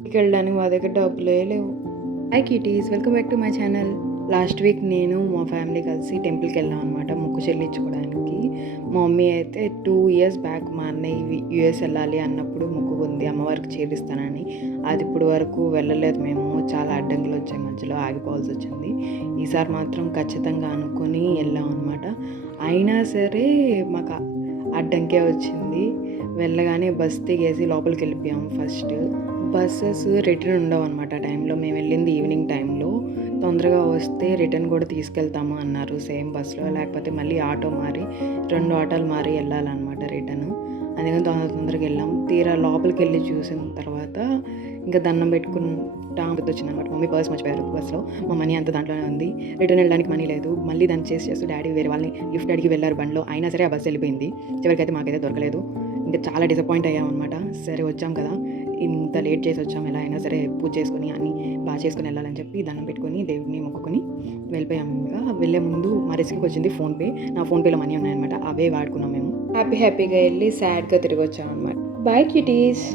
ఇంటికెళ్ళడానికి మా దగ్గర డబ్బులే లేవు. Hi kitties, welcome back to my channel. Last week నేను మా ఫ్యామిలీ కలిసి టెంపుల్కి వెళ్ళాం అనమాట మొక్కు చెల్లించుకోవడానికి. మా మమ్మీ అయితే 2 ఇయర్స్ బ్యాక్ మా అన్నయ్య యూఎస్ వెళ్ళాలి అన్నప్పుడు మొక్కుకుంది అమ్మవారికి చేరిస్తానని. అది ఇప్పుడు వరకు వెళ్ళలేదు మేము. చాలా అడ్డంకులు వచ్చాయి, మధ్యలో ఆగిపోవాల్సి వచ్చింది. ఈసారి మాత్రం ఖచ్చితంగా అనుకొని వెళ్ళాం అనమాట. అయినా సరే మాకు అడ్డంకే వచ్చింది. వెళ్ళగానే బస్ దిగేసి లోపలికి వెళ్ళిపోయాము. ఫస్ట్ బస్సెస్ రిటర్న్ ఉండవు అనమాట. ఆ టైంలో మేము వెళ్ళింది ఈవినింగ్ టైంలో. తొందరగా వస్తే రిటర్న్ కూడా తీసుకెళ్తాము అన్నారు సేమ్ బస్సులో. లేకపోతే మళ్ళీ ఆటో మారి 2 ఆటోలు మారి వెళ్ళాలన్నమాట రిటర్న్. అందుకని తొందరగా వెళ్ళాం. తీరా లోపలికి వెళ్ళి చూసిన తర్వాత ఇంకా దండం పెట్టుకుంటా వచ్చిందనమాట. మమ్మీ పర్స్ మర్చిపోయారు బస్సులో. మా మనీ అంతా దాంట్లోనే ఉంది. రిటర్న్ వెళ్ళడానికి మనీ లేదు. మళ్ళీ దాన్ని చేస్తూ డాడీ వేరే వాళ్ళని గిఫ్ట్ అడిగి వెళ్ళారు బండిలో. అయినా సరే ఆ బస్సు వెళ్ళిపోయింది. చివరికైతే మాకైతే దొరకలేదు. ఇంకా చాలా డిసప్పాయింట్ అయ్యామన్నమాట. సరే వచ్చాం కదా, ఇంత లేట్ చేసి వచ్చాం, ఎలా అయినా సరే పూజ చేసుకొని అన్నీ బాగా చేసుకొని వెళ్ళాలని చెప్పి దండం పెట్టుకొని దేవుడిని మొక్కుకొని వెళ్ళిపోయాము. ఇంకా వెళ్ళే ముందు మా రెస్క్యూకి వచ్చింది ఫోన్పే. నా ఫోన్పేలో మనీ ఉన్నాయన్నమాట. అవే వాడుకున్నాం మేము. హ్యాపీగా వెళ్ళి సాడ్గా తిరిగి వచ్చాం అనమాట. Bye kitties.